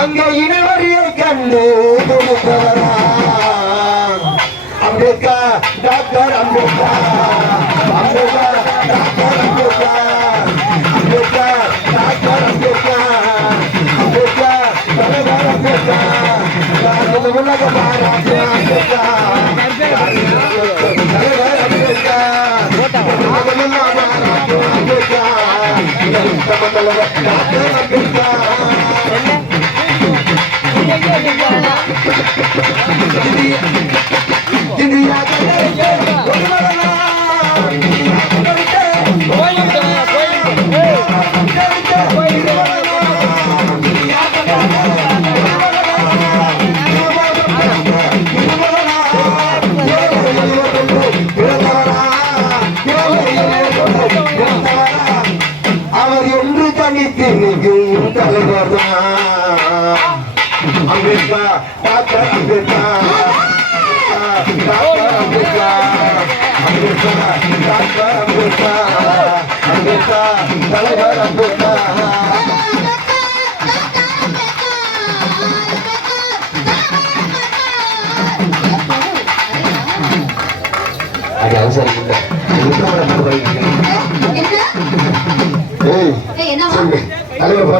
அங்கே இனவரியை கண்டு Ambedkar doctor Ambedkar Ambedkar doctor Ambedkar Ambedkar doctor Ambedkar Ambedkar தலைவர் அம்பேத்கர் உலக பாராட்டு அம்பேத்கர் தலைவர் அம்பேத்கர் டாக்டர் அம்பேத்கர் அவர் என்று தனித்து தலைவர் Ambedkar doctor Ambedkar doctor Ambedkar Ambedkar doctor Ambedkar Ambedkar தலைவர் அம்பேத்கர் அது அவசரம் இல்லை தலைவர்